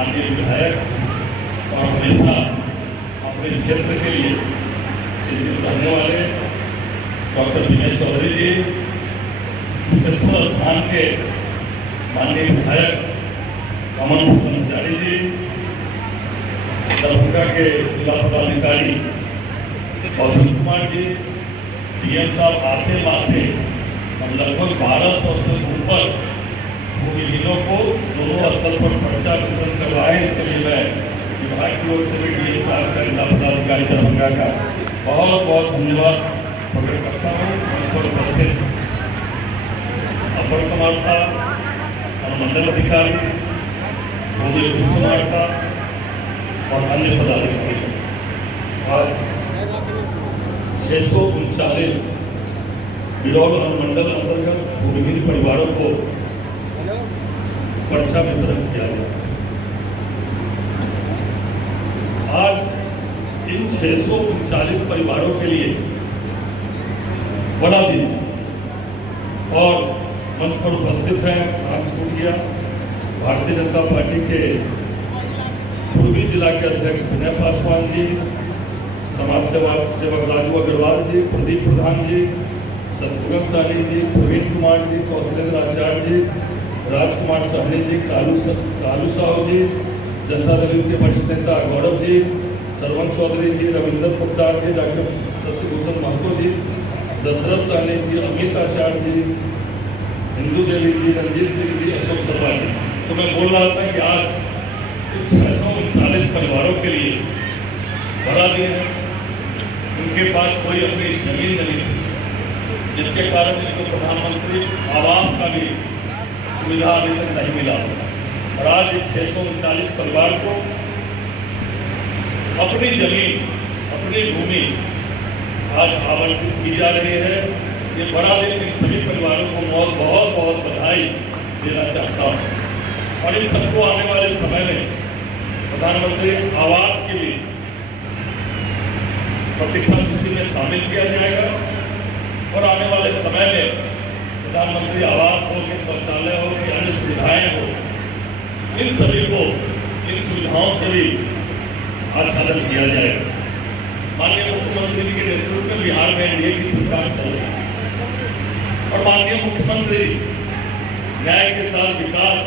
माननीय विधायक और हमेशा अपने क्षेत्र के लिए चिंतित रहने वाले डॉक्टर विनय चौधरी जी, कुशेश्वर स्थान के माननीय विधायक अमन भूषण हजारी जी, दरभंगा के जिला पदाधिकारी कौशल कुमार जी, डीएम साहब आते माते और लगभग 1200 से ऊपर भूमिहीनों को दोनों स्थल पर पर्चा वितरण करवाए। इसके लिए मैं विभाग की ओर से भी डीएम साहब का, जिला पदाधिकारी दरभंगा का बहुत बहुत धन्यवाद प्रकट करता हूँ। मंच पर उपस्थित अपर समाहर्ता और मंडल अधिकारी, भूमि समाहर्ता और अन्य पदाधिकारी, आज 639 बिरौल अनुमंडल अंतर्गत भूमिहीन परिवारों को पर्चा वितरण किया गया। आज इन 639 परिवारों के लिए बड़ा दिन, और मंच पर उपस्थित हैं, नाम छूट गया, भारतीय जनता पार्टी के पूर्वी जिला के अध्यक्ष विनय पासवान जी, समाज सेवक राजू अग्रवाल जी, प्रदीप प्रधान जी, शत्रुघ्न साहनी जी, प्रवीण कुमार जी, कौशलेंद्र आचार्य जी, राजकुमार साहनी जी, कालू साहू जी, जनता दल के वरिष्ठ नेता गौरव जी, सरवन चौधरी जी, रविंद्र पोद्दार जी, डॉक्टर शशिभूषण महतो जी, दशरथ साहनी जी, अमित आचार्य जी, हिंदू देवी जी, रंजीत सिंह जी, अशोक शर्मा जी। तो मैं बोल रहा था कि आज 639 परिवारों के लिए बड़ा दिन है। उनके पास कोई अपनी जमीन नहीं, जिसके कारण इनको प्रधानमंत्री आवास का भी सुविधा अभी तक नहीं मिला। और आज 639 परिवार को अपनी जमीन, अपनी भूमि आज आवंटित की जा रही है। ये बड़ा दिन, इन सभी परिवारों को बहुत बहुत बधाई देना चाहता हूँ। और इन सबको आने वाले समय में प्रधानमंत्री आवास के लिए प्रतीक्षा सूची में शामिल किया जाएगा। और आने वाले समय में प्रधानमंत्री आवास हो कि शौचालय हो कि अन्य सुविधाएं हो, इन सभी को इन सुविधाओं से भी आच्छादन किया जाएगा। माननीय मुख्यमंत्री जी के नेतृत्व में बिहार में एनडीए की सरकार चल रही है और माननीय मुख्यमंत्री न्याय के साथ विकास,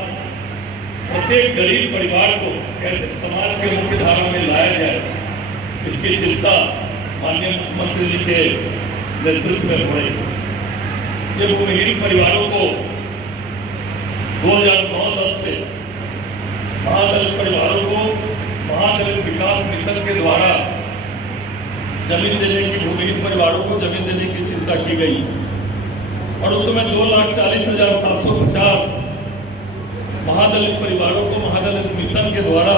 प्रत्येक गरीब परिवार को कैसे समाज के मुख्य धारा में लाया जाए, इसकी चिंता माननीय मुख्यमंत्री जी के नेतृत्व में हो रही है। ये भूमिहीन परिवारों को 2009-10 से महादलित परिवारों को महादलित विकास मिशन के द्वारा जमीन देने की, भूमिहीन परिवारों को जमीन देने की चिंता की गई। और उस समय 2,40,750 महादलित परिवारों को महादलित मिशन के द्वारा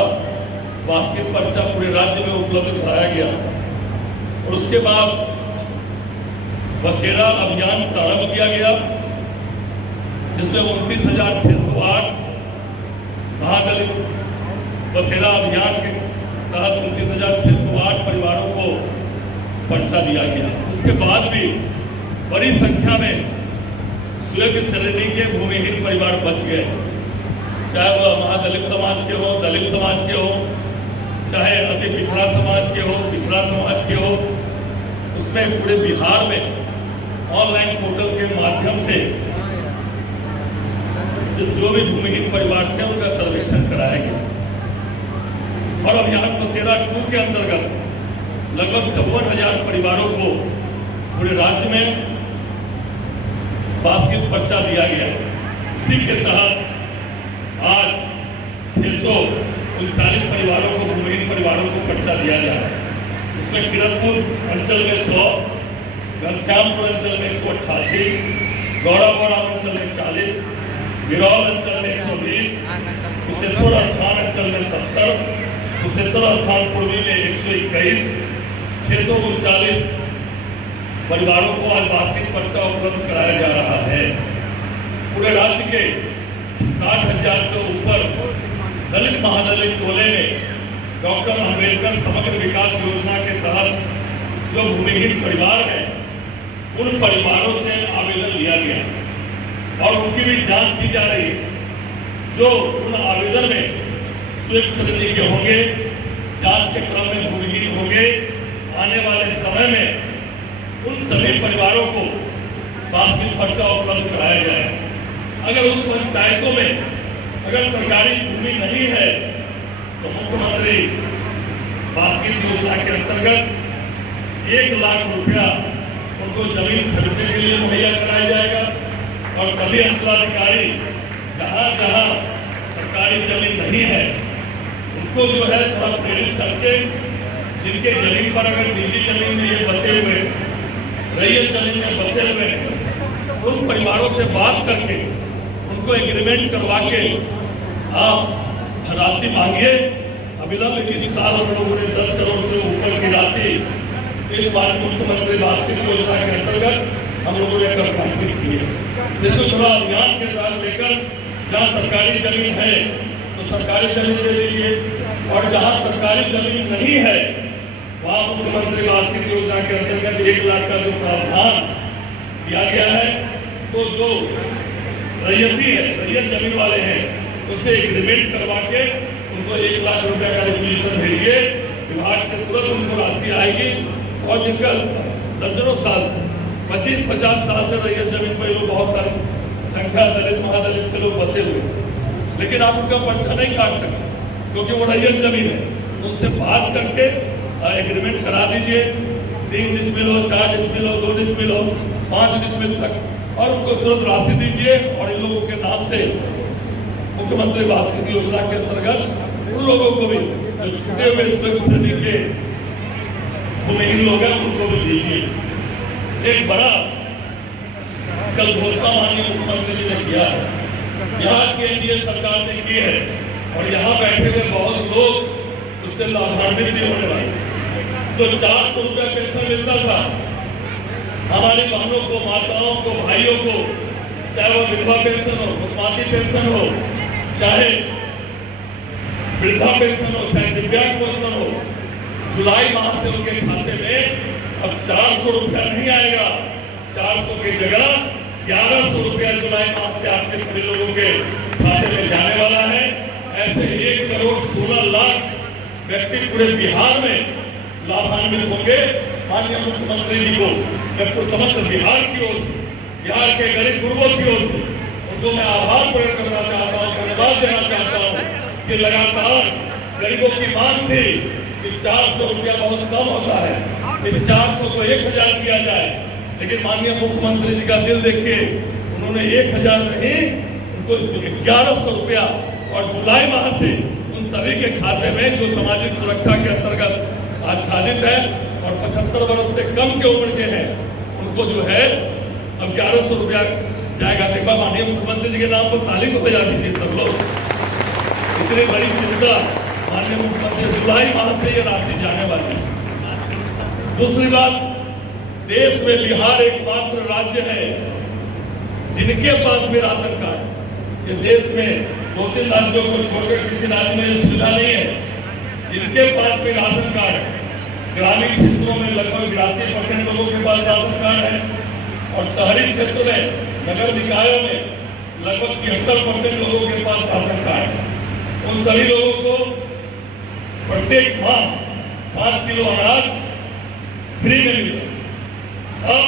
वार्षिक पर्चा पूरे राज्य में उपलब्ध कराया गया। और उसके बाद बसेरा अभियान प्रारंभ किया गया, जिसमें 29,608 महादलित बसेरा अभियान के तहत 29,608 परिवारों को पर्चा दिया गया। उसके बाद भी बड़ी संख्या में स्वर्ग श्रेणी के भूमिहीन परिवार बच गए, चाहे वह महादलित समाज के हो, दलित समाज के हो, चाहे अति पिछड़ा समाज के हो, पिछड़ा समाज के हो। उसमें पूरे बिहार में ऑनलाइन पोर्टल के माध्यम से जो भी भूमिहीन परिवार थे उनका सर्वेक्षण कराया गया। और अभियान बसेरा 2 के अंतर्गत लगभग 54,000 परिवारों को पूरे राज्य में वार्षिक पर्चा दिया गया। उसी के तहत आज 639 परिवारों को, भूमिहीन परिवारों को पर्चा दिया जा रहा है। इसमें किरतपुर अंचल में 100, घनश्यामपुर अंचल में 188, गौरागौड़ा अंचल में 40, बिरौल अंचल में 120, कुशेश्वर स्थान अंचल में 70, कुशेश्वर स्थान पूर्वी में 121, 639 परिवारों को आज वार्षिक पर्चा उपलब्ध कराया जा रहा है। पूरे राज्य के 60,000 से ऊपर दलित महादलित टोले में डॉक्टर अंबेडकर समग्र विकास योजना के तहत जो भूमिहीन परिवार हैं, उन परिवारों से आवेदन लिया गया और उनकी भी जांच की जा रही है। जो उन आवेदन में स्वीकृत श्रेणी के होंगे, जांच के क्रम में भूमिहीन होंगे। आने वाले समय में उन सभी परिवारों को वास्तविक पर्चा उपलब्ध कराया जाए। अगर उस पंचायतों में अगर सरकारी भूमि नहीं है तो मुख्यमंत्री वास्तविक योजना के अंतर्गत 1 लाख रुपया उनको जमीन खरीदने के लिए मुहैया कराया जाएगा। और सभी अंचलाधिकारी जहाँ जहाँ सरकारी जमीन नहीं है उनको जो है थोड़ा प्रेरित करके जिनके जमीन पर अगर निजी जमीन में ये बसे हुए रैयत जमीन में बसे हुए हैं उन परिवारों से बात करके उनको एग्रीमेंट करवा के आप राशि मांगिए। अविलंब इस साल हम लोगों ने 10 करोड़ से ऊपर की राशि इस बार मुख्यमंत्री वार्षिक योजना के अंतर्गत हम लोगों ने कर प्राप्त की है। जिसको थोड़ा अभियान के तहत लेकर जहाँ सरकारी जमीन है तो सरकारी जमीन दे दीजिए और जहाँ सरकारी जमीन नहीं है वहाँ मुख्यमंत्री वार्षिक योजना के अंतर्गत 1 लाख का जो प्रावधान किया गया है तो जो रैयती है रैयत जमीन वाले हैं उसे एग्रीमेंट करवा के उनको 1 लाख रुपए का रिक्वेजिशन भेजिए। विभाग से तुरंत उनको राशि आएगी। और जिनका दर्जनों साल से 25-50 साल से रैयत जमीन पर लोग बहुत सारी संख्या दलित महादलित के लोग बसे हुए लेकिन आप उनका पर्चा नहीं काट सकते क्योंकि वो रैयत जमीन है। उनसे बात करके एग्रीमेंट करा दीजिए। 3 डिसमिल हो, 4 डिसमिल हो, 2 डिसमिल हो, 5 डिसमिल तक और उनको तुरंत राशि दीजिए। और इन लोगों के नाम से मुख्यमंत्री वार्षिक योजना के अंतर्गत उन लोगों को भी जो छूटे हुए स्वीकृत श्रेणी के भूमिहीन लोग हैं उनको भी दीजिए। एक बड़ा कल घोषणा माननीय मुख्यमंत्री जी ने किया है, यहाँ की एनडीए सरकार ने की है और यहाँ बैठे हुए बहुत लोग उससे लाभान्वित भी होने वाले। जो 400 रुपया पेंशन मिलता था हमारी बहनों को, माताओं को, भाइयों को, चाहे वो विधवा पेंशन हो, बासमती पेंशन हो, चाहे वृद्धा पेंशन हो, चाहे दिव्यांग पेंशन हो, जुलाई माह से उनके खाते में अब 400 रुपया नहीं आएगा। 400 की जगह 1100 रुपया जुलाई माह से आपके सभी लोगों के खाते में जाने वाला है। ऐसे 1 करोड़ 16 लाख व्यक्ति पूरे बिहार में लाभान्वित होंगे। माननीय मुख्यमंत्री जी को मैं समस्त बिहार की ओर से, बिहार के गरीब गुरुओं की ओर से उनको मैं आभार प्रकट करना चाहता हूँ, धन्यवाद देना चाहता हूँ कि लगातार गरीबों की मांग थी कि 400 रुपया बहुत कम होता है, इस 400 को 1000 किया जाए। लेकिन माननीय मुख्यमंत्री जी का दिल देखिए, उन्होंने 1000 नहीं उनको 1100 रुपया और जुलाई माह से उन सभी के खाते में जो सामाजिक सुरक्षा के अंतर्गत आच्छादित है और 75 वर्ष से कम के उम्र के हैं उनको जो है अब 1100 रुपया जाएगा। एक बार माननीय मुख्यमंत्री जी के नाम पर ताली तो बजा दीजिए सब लोग। इतनी बड़ी चिंता माननीय मुख्यमंत्री, जुलाई माह से ये राशि जाने वाली है। दूसरी बात, देश में बिहार एकमात्र राज्य है जिनके पास भी राशन कार्ड, ये देश में 2-3 राज्यों को छोड़कर किसी राज्य में सुविधा नहीं है जिनके पास भी राशन कार्ड है। ग्रामीण क्षेत्रों में लगभग 82% लोगों के पास राशन कार्ड है और शहरी क्षेत्र में नगर निकायों में लगभग 73% लोगों के पास राशन कार्ड है। उन सभी लोगों को प्रत्येक माह 5 किलो अनाज फ्री में मिलता। अब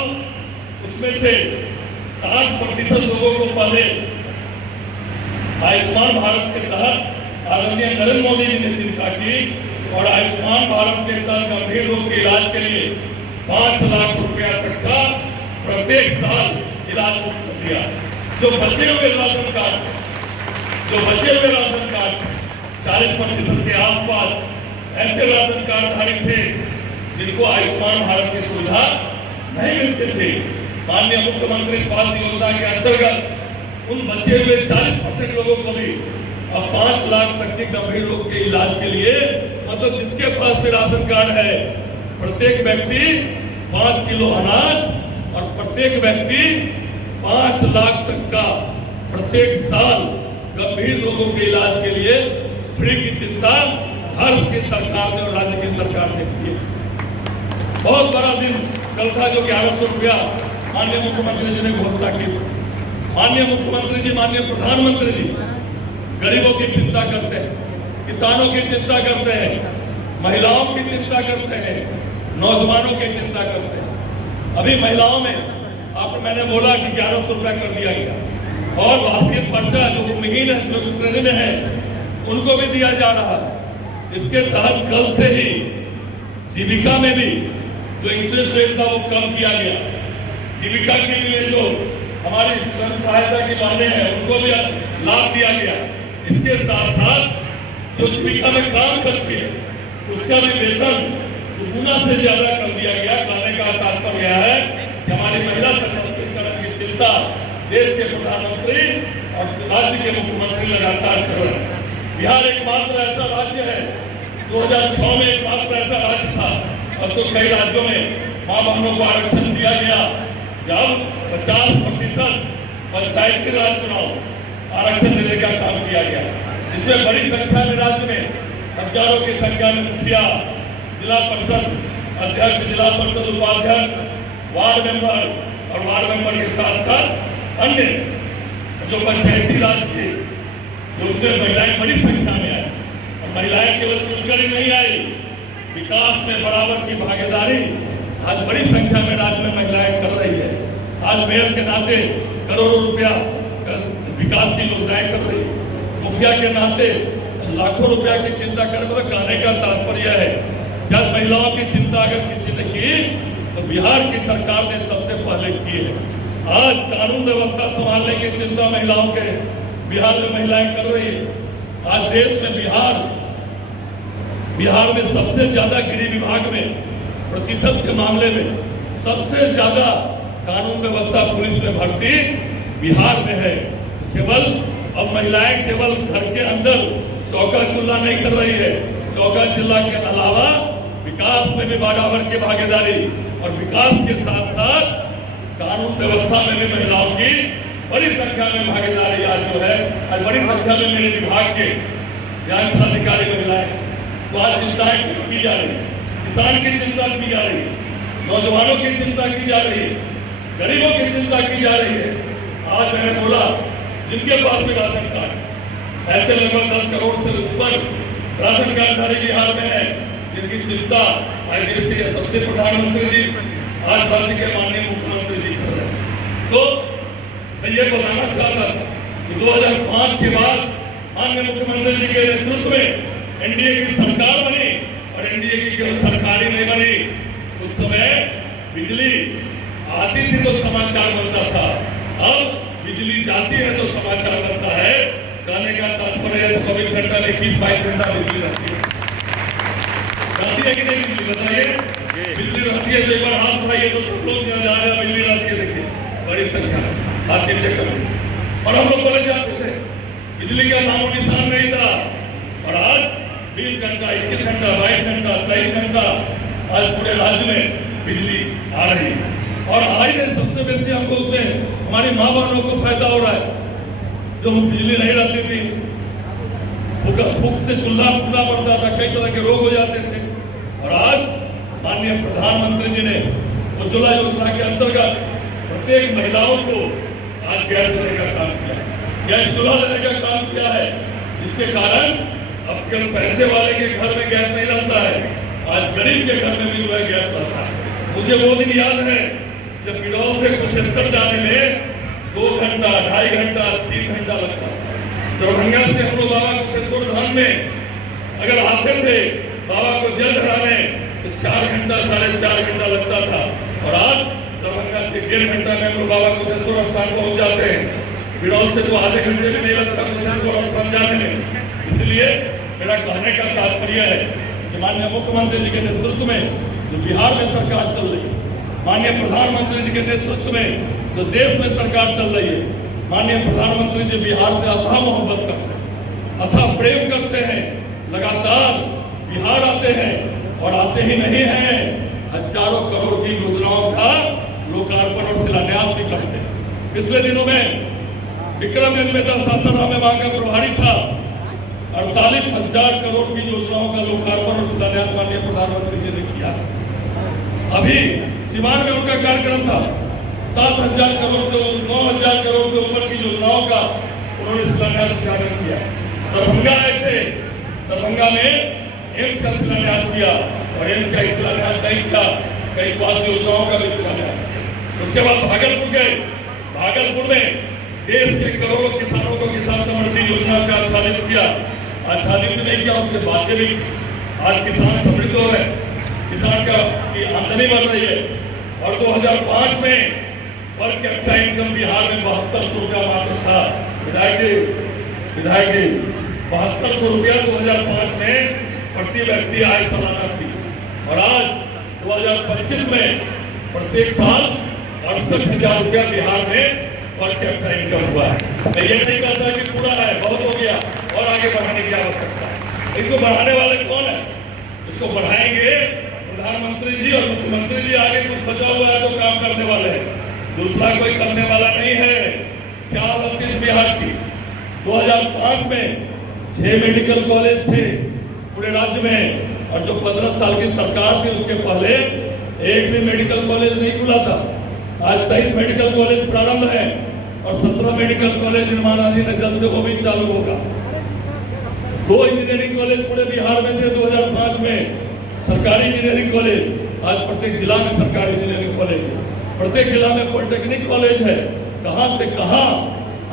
उसमें से 60% लोगों को पहले आयुष्मान भारत के तहत आदरणीय नरेंद्र मोदी जी ने चिंता की और आयुष्मान भारत के तहत गंभीर रोग के इलाज के लिए 5 लाख रुपया तक का प्रत्येक साल इलाज मुफ्त कर दिया। जो बचे हुए राशन कार्ड 40% के आसपास ऐसे राशन कार्ड धारी थे जिनको आयुष्मान भारत की सुविधा नहीं मिलती थी। माननीय मुख्यमंत्री स्वास्थ्य योजना के अंतर्गत उन बचे हुए 40% लोगों को भी अब 5 लाख तक के गंभीर रोग के इलाज के लिए, मतलब जिसके पास भी राशन कार्ड है, प्रत्येक व्यक्ति 5 किलो अनाज और प्रत्येक व्यक्ति 5 लाख तक का प्रत्येक साल गंभीर रोगों के इलाज के लिए फ्री की चिंता हर की सरकार ने और राज्य की सरकार ने की है। बहुत बड़ा दिन कल था जो 1100 रुपया माननीय मुख्यमंत्री जी ने घोषणा की। माननीय मुख्यमंत्री जी, माननीय प्रधानमंत्री जी गरीबों की चिंता करते हैं। किसानों की चिंता करते हैं, महिलाओं की चिंता करते हैं, नौजवानों की चिंता करते हैं। अभी महिलाओं में आपको मैंने बोला कि 1100 रुपया कर दिया गया और वार्षिक पर्चा जो भूमिहीन है श्रेणी में है उनको भी दिया जा रहा है। इसके तहत कल से ही जीविका में भी जो इंटरेस्ट रेट था वो कम किया गया। जीविका के लिए जो हमारी स्वयं सहायता की बातें हैं उनको भी लाभ दिया गया। इसके साथ साथ जो जीविका में काम करती है उसका भी वेतन दुगुना से ज्यादा कर दिया गया। कहने का तात्पर्य है कि हमारी महिला सशक्तिकरण की चिंता देश के प्रधानमंत्री और राज्य के मुख्यमंत्री लगातार कर रहे हैं। बिहार एकमात्र ऐसा राज्य है, 2006 में एकमात्र ऐसा राज्य था, अब तो कई राज्यों में मां बहनों को आरक्षण दिया गया जब 50% पंचायती राज चुनाव आरक्षण देने का काम किया गया, जिसमें बड़ी संख्या में राज्य में हजारों की संख्या में मुखिया, जिला परिषद अध्यक्ष, जिला परिषद उपाध्यक्ष, वार्ड मेंबर और वार्ड मेंबर के साथ साथ अन्य जो पंचायती राज थे उसमें महिलाएं बड़ी संख्या में आई। और महिलाएं केवल चुनकर ही नहीं आई, विकास में बराबर की भागीदारी आज बड़ी संख्या में राज्य में महिलाएं कर रही है। आज मेयर के नाते करोड़ों रुपया विकास की योजनाएं कर रही है, मुखिया के नाते लाखों रुपया की चिंता कर। मतलब कहने का तात्पर्य है कि आज महिलाओं की चिंता अगर किसी ने की तो बिहार की सरकार ने सबसे पहले की है। आज कानून व्यवस्था संभालने की चिंता महिलाओं के बिहार में महिलाएं कर रही है। आज देश में बिहार में सबसे ज्यादा गृह विभाग में प्रतिशत के मामले में सबसे ज्यादा कानून व्यवस्था पुलिस में भर्ती बिहार में है। तो केवल अब महिलाएं केवल घर के अंदर चौका चूल्हा नहीं कर रही है, चौका चूल्हा के अलावा विकास में भी बराबर की भागीदारी और विकास के साथ साथ कानून व्यवस्था में भी महिलाओं की बड़ी संख्या में भागीदारी आज जो है, आज बड़ी संख्या में मेरे विभाग के अधिकारी महिलाएं तो आज चिंताएं की जा रही है। किसान की चिंता की जा रही है, नौजवानों की चिंता की जा रही है, गरीबों की चिंता की जा रही है। आज मैंने बोला जिनके पास भी राशन कार्ड, ऐसे लगभग 10 करोड़ से ऊपर राशन कार्डधारी बिहार में है, जिनकी चिंता आज देश के सबसे प्रधानमंत्री जी, आज राज्य के माननीय मुख्यमंत्री जी कर रहे हैं। तो मैं ये बताना चाहता था कि 2005 के बाद माननीय मुख्यमंत्री जी के नेतृत्व में एनडीए की सरकार बनी और एनडीए की केवल सरकार ही नहीं बनी, उस समय बिजली आती थी तो समाचार बनता था, अब बिजली जाती है तो समाचार बनता है। कहने का तात्पर्य 24 घंटा में 21-22 घंटा बिजली रहती है। रहती है कि नहीं बिजली बताइए? बिजली रहती है तो एक बार हाथ उठाइए तो सब लोग जा रहा है बिजली रहती है। देखिए बड़ी संख्या हाथ नीचे करें। और हम लोग पहले जाते थे बिजली का नामो निशान नहीं था, और आज 20 घंटा 21 घंटा 22 घंटा 23 घंटा आज पूरे राज्य में बिजली आ रही है। और आज सबसे बेसी हमको उसमें हमारी माँ बहनों को फायदा हो रहा है। जो बिजली नहीं रहती थी, फूक से चूल्हा फूकना पड़ता था, कई तरह के रोग हो जाते थे। और आज माननीय प्रधानमंत्री जी ने उज्ज्वला योजना के अंतर्गत प्रत्येक महिलाओं को आज गैस देने का काम किया, गैस चूल्हा देने का काम किया है, जिसके कारण अब केवल पैसे वाले के घर में गैस नहीं रहता है, आज गरीब के घर में भी जो है गैस रहता है। मुझे वो दिन याद है जब बिरौल से कुशेश्वर जाने में 2 घंटा 2.5 घंटा 3 घंटा लगता था। दरभंगा से हम लोग बाबा कुशेश्वर धाम में अगर आते थे बाबा को जल चढ़ाने तो 4 घंटा 4.5 घंटा लगता था, और आज दरभंगा से 1.5 घंटा में हम लोग बाबा कुशेश्वर स्थान पहुंच जाते हैं। बिरौल से तो आधे घंटे में नहीं लगता कुशेश्वर स्थान जाने में। इसलिए मेरा कहने का तात्पर्य है कि माननीय मुख्यमंत्री जी के नेतृत्व में जो बिहार में सरकार चल रही है, माननीय प्रधानमंत्री जी के नेतृत्व में जो देश में सरकार चल रही है, माननीय प्रधानमंत्री जी बिहार से अथाह मोहब्बत करते हैं, अथाह प्रेम करते हैं, लगातार बिहार आते हैं, और आते ही नहीं हैं, हजारों करोड़ की योजनाओं का लोकार्पण और शिलान्यास भी करते हैं। पिछले दिनों में विक्रमगंज में शासन में वहां का प्रभारी था, 48,000 करोड़ की योजनाओं का लोकार्पण और शिलान्यास माननीय प्रधानमंत्री जी ने किया। अभी सिवान में उनका कार्यक्रम था, 7,000 करोड़ से 9,000 करोड़ से ऊपर की योजनाओं का उन्होंने शिलान्यास उद्घाटन किया। दरभंगा आए थे, दरभंगा में एम्स का शिलान्यास किया और एम्स का शिलान्यास नहीं किया, कई स्वास्थ्य योजनाओं का भी शिलान्यास किया। उसके बाद भागलपुर गए, भागलपुर में देश के करोड़ों किसानों को किसान समृद्धि योजना से आच्छादित किया। आच्छादित नहीं किया, उससे बातें भी, आज किसान समृद्ध हो रहे, किसान की आमदनी बढ़ रही है। और 2005 में पर कैपिटा इनकम बिहार में 7200 रुपया मात्र था। विधायक जी 7200 रुपया 2005 में प्रति व्यक्ति आय सालाना थी, और आज 2025 में प्रत्येक साल 68,000 रुपया बिहार में पर कैपिटा इनकम हुआ है। मैं ये नहीं कहता कि पूरा है, बहुत हो गया और आगे बढ़ाने की आवश्यकता है। इसको बढ़ाने वाले कौन है? इसको बढ़ाएंगे प्रधानमंत्री जी और मुख्यमंत्री जी। आगे कुछ बचा हुआ है तो काम करने वाले हैं, दूसरा कोई करने वाला नहीं है। क्या हालत इस बिहार की? 2005 में 6 मेडिकल कॉलेज थे पूरे राज्य में, और जो 15 साल की सरकार थी उसके पहले एक भी मेडिकल कॉलेज नहीं खुला था। आज 23 मेडिकल कॉलेज प्रारंभ है और 17 मेडिकल कॉलेज निर्माणाधीन है, जल्द से वो भी चालू होगा। 2 इंजीनियरिंग कॉलेज पूरे बिहार में थे 2005 में, सरकारी इंजीनियरिंग कॉलेज। आज प्रत्येक जिला में सरकारी इंजीनियरिंग कॉलेज है, प्रत्येक जिला में पॉलिटेक्निक कॉलेज है। कहां से कहां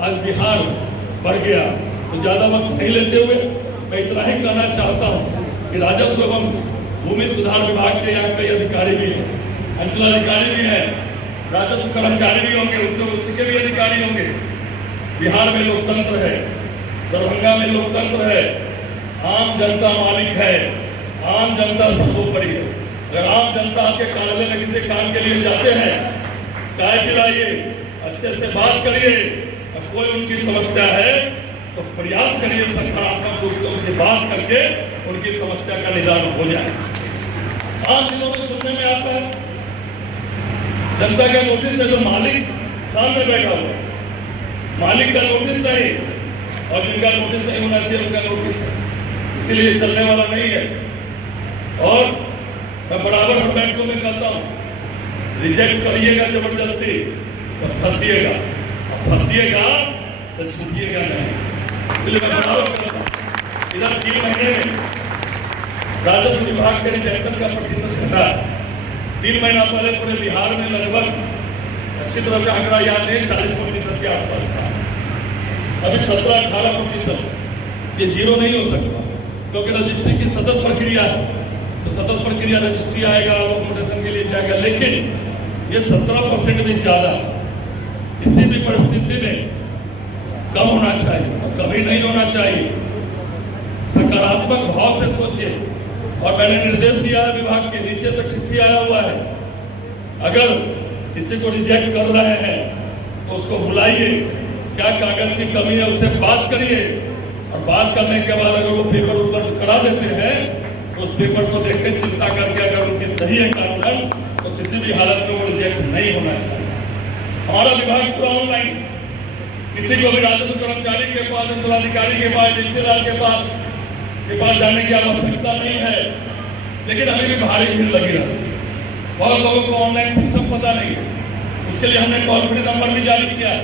आज बिहार बढ़ गया। तो ज्यादा वक्त नहीं लेते हुए मैं इतना ही कहना चाहता हूं कि राजस्व एवं भूमि सुधार विभाग के यहाँ कई अधिकारी भी हैं, अंचलाधिकारी भी हैं, राजस्व कर्मचारी भी होंगे, उससे उच्च के भी अधिकारी होंगे। बिहार में लोकतंत्र है, दरभंगा में लोकतंत्र है, आम जनता मालिक है, आम जनता सर्वोपरि है। अगर आम जनता आपके कार्यालय में किसी काम के लिए जाते हैं, चाय पिलाइए, अच्छे से बात करिए, और कोई उनकी समस्या है तो प्रयास करिए सकारात्मक रूप से उनसे बात करके उनकी समस्या का निदान हो जाए। आम दिनों में सुनने में आता है जनता का नोटिस है, तो मालिक सामने बैठा हुआ, मालिक का नोटिस नहीं, और जिनका नोटिस नहीं होना चाहिए उनका नोटिस है, इसीलिए चलने वाला नहीं है। और मैं बराबर हर बैठकों में कहता हूँ, रिजेक्ट करिएगा जबरदस्ती तो फंसिएगा, और फंसिएगा तो छूटिएगा नहीं। इसलिए मैं बराबर कहता हूँ, इधर 3 महीने में राजस्व विभाग के रिजेक्शन का प्रतिशत घटा। 3 महीना पहले पूरे बिहार में लगभग, अच्छी तरह से आंकड़ा याद नहीं, 40% के आसपास था। अभी 17-18%। ये जीरो नहीं हो सकता, क्योंकि रजिस्ट्री की सतत प्रक्रिया है, तो सतत प्रक्रिया रजिस्ट्री आएगा, डॉक्यूमेंटेशन के लिए जाएगा, लेकिन ये 17% भी ज्यादा किसी भी परिस्थिति में कम होना चाहिए, और कभी नहीं होना चाहिए। सकारात्मक भाव से सोचिए, और मैंने निर्देश दिया है विभाग के, नीचे तक चिट्ठी आया हुआ है, अगर किसी को रिजेक्ट कर रहे हैं तो उसको बुलाइए, क्या कागज की कमी है उससे बात करिए, और बात करने के बाद अगर वो पेपर उपलब्ध करा देते हैं तो उस पेपर को देख के चिंता करके अगर उनकी सही है कानून तो किसी भी हालत में वो रिजेक्ट नहीं होना चाहिए। हमारा विभाग पूरा ऑनलाइन, किसी को भी राजस्व कर्मचारी के पास, अंचलाधिकारी के पास, डीसीएल के पास जाने की आवश्यकता नहीं है, लेकिन अभी भी भारी भीड़ लगी रहती है। बहुत लोगों को ऑनलाइन सिस्टम पता नहीं है, उसके लिए हमने टोल फ्री नंबर भी जारी किया है।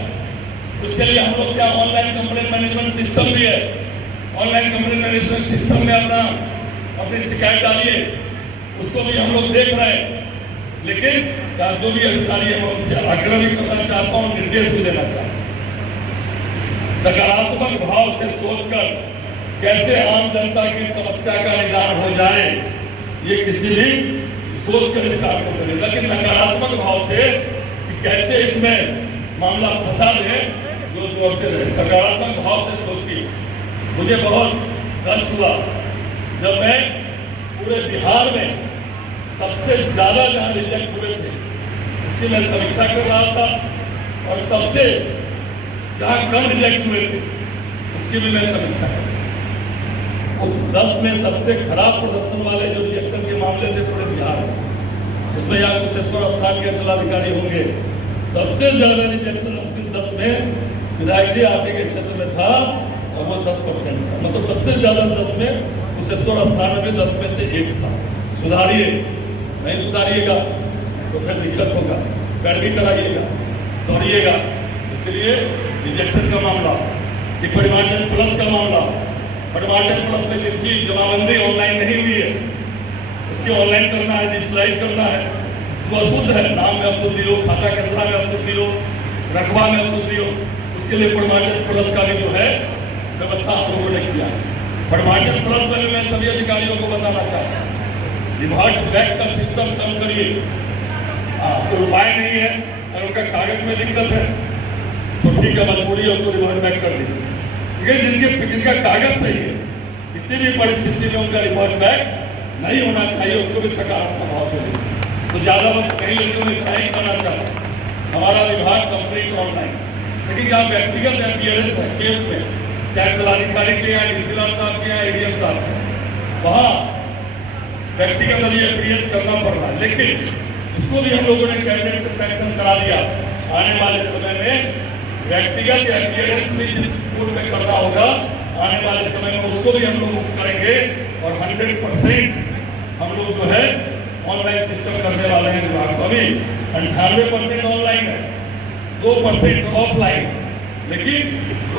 उसके लिए हम लोग क्या ऑनलाइन कंप्लेंट मैनेजमेंट सिस्टम भी है, ऑनलाइन कंप्लेंट मैनेजमेंट सिस्टम में अपनी शिकायत डालिए, उसको भी हम लोग देख रहे हैं। लेकिन जो भी अधिकारी है मैं उनसे आग्रह भी करना चाहता हूँ, निर्देश भी देना चाहता हूँ, सकारात्मक भाव से सोचकर कैसे आम जनता की समस्या का निदान हो जाए, ये किसी भी सोचकर इस काम को करें, लेकिन नकारात्मक भाव से कि कैसे इसमें मामला फंसा दे जो दौड़ते रहे। सकारात्मक भाव से सोचिए। मुझे बहुत कष्ट हुआ जब मैं पूरे बिहार में सबसे ज्यादा जहाँ रिजेक्ट हुए थे उसकी मैं समीक्षा कर रहा था, और सबसे जहाँ कम रिजेक्ट हुए थे उसकी भी मैं समीक्षा कर रहा था। उस 10 में सबसे खराब प्रदर्शन वाले जो रिजेक्शन के मामले थे पूरे बिहार में, उसमें यहाँ कुशेश्वर स्थान के अंचलाधिकारी होंगे। सबसे ज्यादा रिजेक्शन अंतिम 10 में विधायक जी आप ही के क्षेत्र में था, और वो 10% था, मतलब सबसे ज्यादा 10 में कुशेश्वर स्थान में भी 10 में से 1 था। सुधारिए, नहीं सुधारिएगा तो फिर दिक्कत होगा, पैरवी कराइएगा, दौड़िएगा। इसलिए रिजेक्शन का मामला, परिवारजन प्लस का मामला, टमाटर प्लस में जिनकी जमाबंदी ऑनलाइन नहीं हुई है उसकी ऑनलाइन करना है, डिजिटलाइज करना है। जो अशुद्ध है, नाम में अशुद्धि हो, खाता कैसा में अशुद्धि हो, रकबा में अशुद्धि हो, उसके लिए टमाटर प्लस का भी जो है व्यवस्था आप लोगों ने किया है। टमाटर प्लस में मैं सभी अधिकारियों को बताना चाहता हूँ, रिवर्स बैक का सिस्टम कम करिए। कोई उपाय नहीं है, अगर उनका कागज में दिक्कत है तो ठीक है, मजबूरी है, उसको रिवर्स बैक कर दीजिए। लेकिन जिनका कागज सही है, किसी भी परिस्थिति में उनका रिवर्स बैक नहीं होना चाहिए, उसको भी सकारात्मक भाव से लीजिए। तो ज़्यादा वक्त नहीं लेते हुए इतना ही करना चाहता हूँ। हमारा विभाग कंप्लीट ऑनलाइन, लेकिन जहाँ व्यक्तिगत अपीयरेंस है केस में, चाहे जिलाधिकारी के या डीसीआर साहब के या एडीएम साहब के, वहाँ व्यक्तिगत अपीयरेंस करना पड़ रहा है। लेकिन इसको भी हम लोगों ने कैबिनेट से सैंक्शन करा दिया। आने वाले समय में व्यक्तिगत अपीयरेंस भी जिस कोर्ट में करना होगा, आने वाले समय में उसको भी हम लोग करेंगे और 100% हम लोग जो है ऑनलाइन सिस्टम करने वाले हैं। विभाग को अभी 98% ऑनलाइन है, 2% ऑफलाइन, लेकिन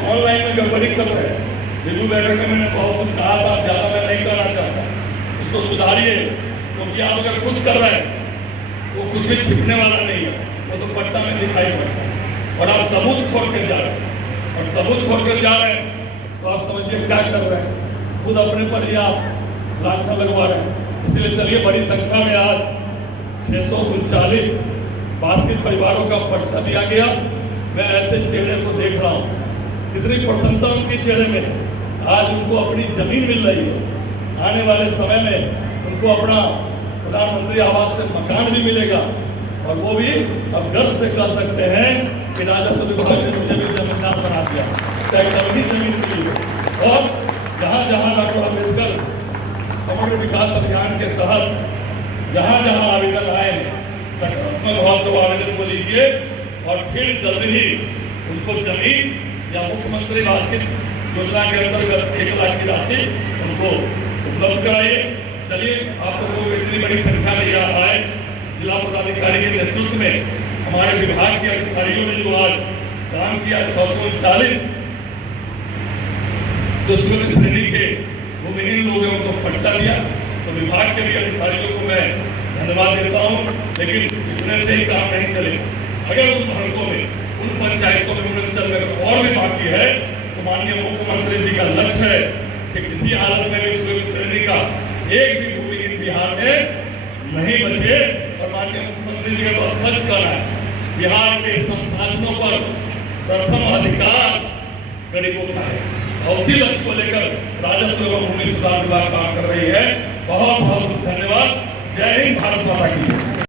ऑनलाइन में गड़बड़ी कर रहे हैं। रिव्यू बैठक में मैंने बहुत कुछ कहा था, ज़्यादा मैं नहीं कहना चाहता, उसको सुधारिए। क्योंकि आप अगर कुछ कर रहे हैं वो कुछ भी छिपने वाला नहीं है, वो तो पट्टा में दिखाई पड़ता है। और आप सबूत छोड़ कर जा रहे हैं, और सबूत छोड़ कर जा रहे हैं तो आप समझिए क्या कर रहे हैं, खुद अपने पर ही आप लांछन लगवा रहे हैं। इसलिए चलिए, बड़ी संख्या में आज 639 बास्केट परिवारों का पर्चा दिया गया। मैं ऐसे चेहरे को देख रहा हूँ, कितनी प्रसन्नता उनके चेहरे में। आज उनको अपनी जमीन मिल रही है, आने वाले समय में उनको अपना प्रधानमंत्री आवास से मकान भी मिलेगा। और वो भी अब गर्व से कह सकते हैं कि राजस्व विभाग ने मुझे भी जमींदार बना दिया, चाहे कभी जमीन मिली हो। और जहाँ जहाँ डॉक्टर अम्बेडकर समग्र विकास अभियान के तहत जहाँ जहाँ आवेदन आए, सकारात्मक भाव से आवेदन को लीजिए और फिर जल्द ही उनको जमीन या मुख्यमंत्री बास्केट योजना के अंतर्गत 1 लाख की राशि उनको उपलब्ध कराइए। चलिए, आप लोगों को इतनी बड़ी संख्या में यहाँ आए, जिला पदाधिकारी के नेतृत्व में हमारे विभाग के अधिकारियों ने जो आज काम किया, 639 दुष्कृत श्रेणी के भूमिहीन लोगों को पर्चा दिया, तो विभाग के भी अधिकारियों को मैं धन्यवाद देता हूँ। लेकिन इतने से ही काम नहीं चलेगा। अगर उन हलकों में, उन पंचायतों में, उन अंचल में और भी बाकी है, तो माननीय मुख्यमंत्री जी का लक्ष्य है कि किसी हालत में भी दुष्कृत श्रेणी का एक भी भूमिहीन बिहार में नहीं बचे। और माननीय मुख्यमंत्री जी का तो स्पष्ट करना है, बिहार के संसाधनों पर प्रथम अधिकार गरीबों का है। और उसी लक्ष्य को लेकर राजस्व एवं भूमि सुधार विभाग काम कर रही है। बहुत बहुत धन्यवाद। जय हिंद, भारत माता की जय।